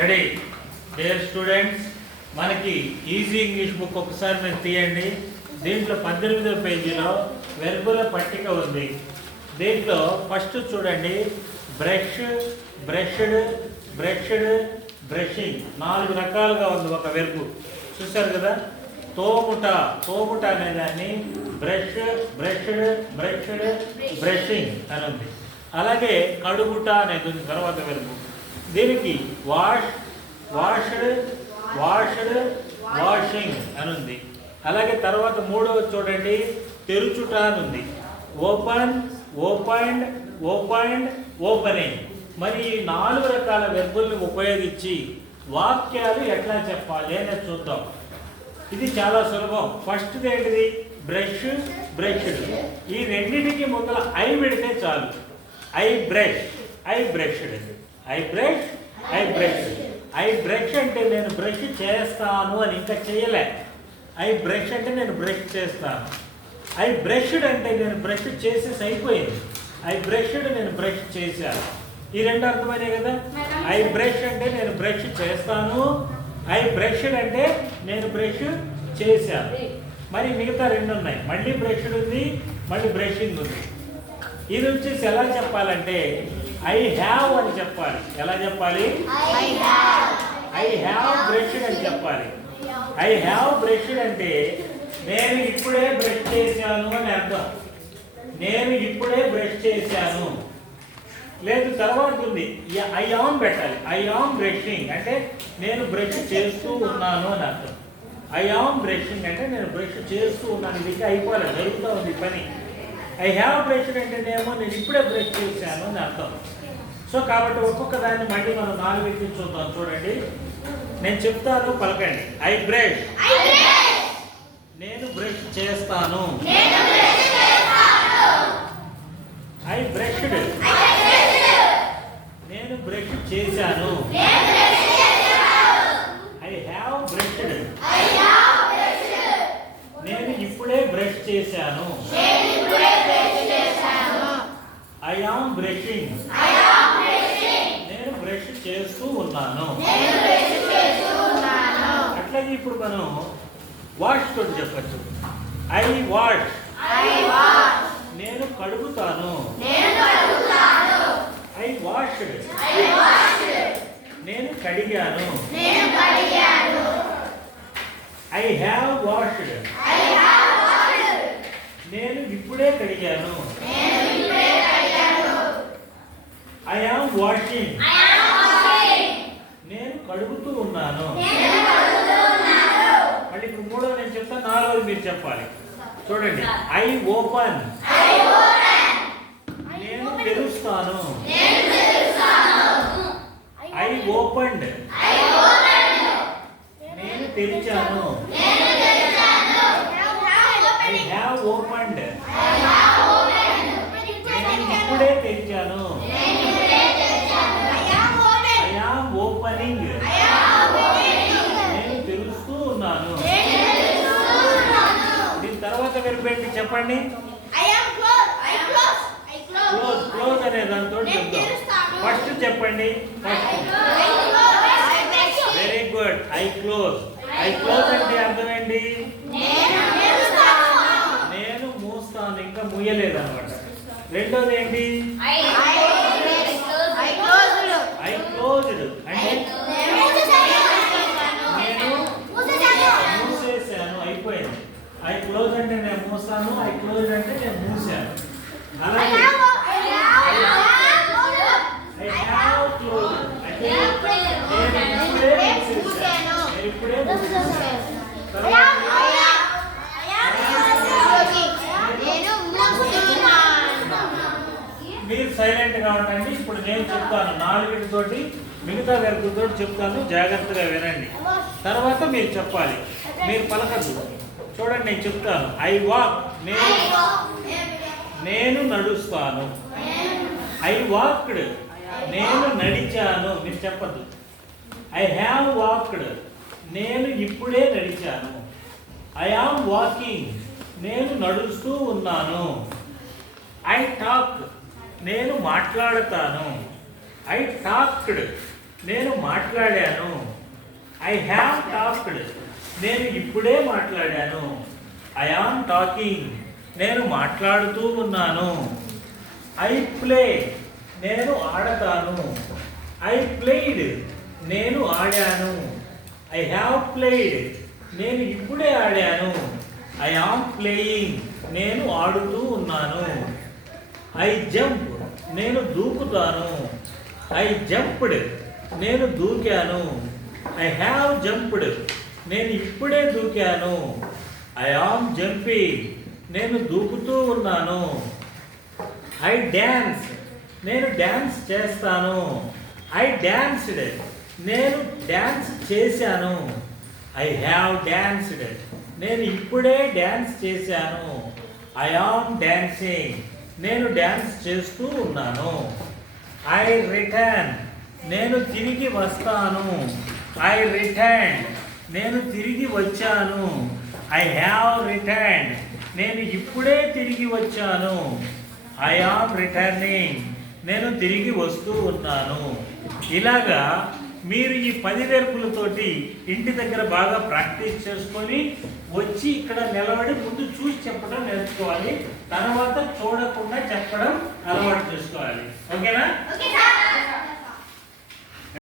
Ready dear students మనకి easy English book ఒకసారి మీరు తీయండి. దీంట్లో పద్దెనిమిదవ పేజీలో వెర్బుల పట్టిక ఉంది. దీంట్లో ఫస్ట్ చూడండి. బ్రష్ బ్రష్డ్ బ్రష్డ్ బ్రషింగ్ నాలుగు రకాలుగా ఉంది ఒక వెర్బు చూశారు కదా? తోముట. తోముట అనే దాన్ని బ్రష్ బ్రష్డ్ బ్రష్డ్ బ్రషింగ్ అని ఉంది. అలాగే కడుగుట అనేది ఉంది. తర్వాత వెర్బు దీనికి? వాష్ వాష్డ్ వాష్డ్ వాషింగ్ అని ఉంది అలాగే తర్వాత మూడవ చూడండి తెరుచుట అని ఉంది ఓపెన్ ఓపెన్డ్ ఓపెన్ ఓపెనింగ్. మరి ఈ నాలుగు రకాల వెర్బుల్ని ఉపయోగించి వాక్యాలు ఎట్లా చెప్పాలి అనేది చూద్దాం. ఇది చాలా సులభం. ఫస్ట్ ఏంటిది? Brush brushed. ఈ రెండింటికి ముందర ఐ పెడితే చాలు. I brush I brushed. I brush I brush. I brush అంటే నేను బ్రష్ చేస్తాను అని ఇంకా చేయలే. ఐ బ్రష్ అంటే నేను బ్రష్ చేస్తాను. ఐ బ్రష్డ్ అంటే నేను బ్రష్ చేసేసి అయిపోయింది ఐ బ్రష్డ్ నేను బ్రష్ చేశాను. ఈ రెండు అర్థమైనాయి కదా? ఐ బ్రష్ అంటే నేను బ్రష్ చేస్తాను. ఐ బ్రష్డ్ అంటే నేను బ్రష్ చేశాను. మరి మిగతా రెండు ఉన్నాయి. మళ్ళీ బ్రష్డ్ ఉంది మళ్ళీ బ్రషింగ్ ఉంది. ఇది వచ్చేసి ఎలా చెప్పాలంటే ఐ హ్యావ్ అని చెప్పాలి. ఎలా చెప్పాలి? ఐ హ్యావ్ బ్రష్డ్ అని చెప్పాలి. ఐ హ్యావ్ బ్రష్డ్ అంటే నేను ఇప్పుడే బ్రష్ చేశాను అని అర్థం. నేను ఇప్పుడే బ్రష్ చేశాను. లేదు తర్వాత ఉంది. ఐ ఆమ్ పెట్టాలి. ఐ ఆమ్ బ్రషింగ్ అంటే నేను బ్రష్ చేస్తూ ఉన్నాను అని అర్థం. ఐ ఆమ్ బ్రషింగ్ అంటే నేను బ్రష్ చేస్తూ ఉన్నాను. ఇది అయిపోలేదు జరుగుతూ ఉంది పని. ఐ హ్యావ్ బ్రష్డ్ అంటేనేమో నేను ఇప్పుడే బ్రష్ చేశాను అని అర్థం. సో కాబట్టి ఒక్కొక్క దాన్ని మళ్ళీ మనం నాలుగు చూద్దాం. చూడండి. నేను చెప్తాను పలకండి. I brush. నేను బ్రష్ చేస్తాను. I brushed. నేను బ్రష్ చేశాను. I have brushed. నేను ఇప్పుడే బ్రష్ చేశాను. I am brushing. నేను బ్రష్ చేస్తూ ఉన్నాను. అట్లాగే ఇప్పుడు మనం వాష్ తోటి చెప్పచ్చు. I wash. నేను కడుగుతాను. ఐ వాష్డ్ నేను కడిగాను. ఐ హ్యావ్ వాష్డ్ నేను ఇప్పుడే కడిగాను ఐ ఆమ్ వాషింగ్ నేను కడుగుతూ ఉన్నాను. మళ్ళీ ఇప్పుడు మూడో నేను చెప్తాను నాలుగోది మీరు చెప్పాలి. చూడండి. ఐ ఓపెన్ నేను తెరుస్తాను. ఐ ఓపెన్డ్ నేను తెరిచాను. ఐ హ్యావ్ ఓపెన్డ్ నేను ఇప్పుడే తెరిచాను. చెప్పండి. క్లోజ్ క్లోజ్ అనే దాంతో ఫస్ట్ చెప్పండి. First very good I close I close అంటే అర్థం ఏంటి నేను మూస్తాను ఇంకా ముయ్యలేదు అనమాట రెండోది ఏంటి? ఐ క్లోజ్డ్ అంటే నేను మూసేసాను అయిపోయింది ఐ క్లోజ్ అంటే నేను మూస్తాను ఐ క్లోజ్ అంటే నేను మూసాను. అలాగే ఐ క్లోజ్ అంటే ఇప్పుడే ఇప్పుడే మీరు సైలెంట్గా ఉండండి. ఇప్పుడు నేను చెప్తాను. నాలుగిటితోటి మిగతా వెరుగుతో చెప్తాను. జాగ్రత్తగా వినండి. తర్వాత మీరు చెప్పాలి. మీరు పలకద్దు. చూడండి నేను చెప్తాను. ఐ వాక్ నేను నేను నడుస్తాను. ఐ వాక్డ్ నేను నడిచాను. మీరు చెప్పద్దు. ఐ హ్యావ్ వాక్డ్ నేను ఇప్పుడే నడిచాను. ఐ ఆమ్ వాకింగ్ నేను నడుస్తూ ఉన్నాను. ఐ టాక్ నేను మాట్లాడతాను. ఐ టాక్డ్ నేను మాట్లాడాను. ఐ హ్యావ్ టాక్డ్ నేను ఇప్పుడే మాట్లాడాను. ఐ ఆమ్ టాకింగ్ నేను మాట్లాడుతూ ఉన్నాను. ఐ ప్లే నేను ఆడతాను. ఐ ప్లేడ్ నేను ఆడాను. ఐ హ్యావ్ ప్లేడ్ నేను ఇప్పుడే ఆడాను. ఐ ఆమ్ ప్లేయింగ్ నేను ఆడుతూ ఉన్నాను. ఐ జంప్ నేను దూకుతాను. ఐ జంప్డ్ నేను దూకాను. ఐ హ్యావ్ జంప్డ్ నేను ఇప్పుడే దూకాను. ఐ ఆమ్ జంపింగ్ నేను దూకుతూ ఉన్నాను. ఐ డ్యాన్స్ నేను డ్యాన్స్ చేస్తాను. ఐ డ్యాన్స్డ్ నేను డ్యాన్స్ చేశాను. ఐ హ్యావ్ డ్యాన్స్డ్ నేను ఇప్పుడే డ్యాన్స్ చేశాను. ఐ ఆమ్ డ్యాన్సింగ్ నేను డ్యాన్స్ చేస్తూ ఉన్నాను. ఐ రిటర్న్ నేను తిరిగి వస్తాను. ఐ రిటర్న్ నేను తిరిగి వచ్చాను. ఐ హ్యావ్ రిటర్న్ నేను ఇప్పుడే తిరిగి వచ్చాను. ఐ ఆమ్ రిటర్నింగ్ నేను తిరిగి వస్తూ ఉన్నాను. ఇలాగా మీరు ఈ పది వెర్పులతోటి ఇంటి దగ్గర బాగా ప్రాక్టీస్ చేసుకొని వచ్చి ఇక్కడ నిలబడి ముందు చూసి చెప్పడం నేర్చుకోవాలి. తర్వాత చూడకుండా చెప్పడం అలవాటు చేసుకోవాలి. ఓకేనా?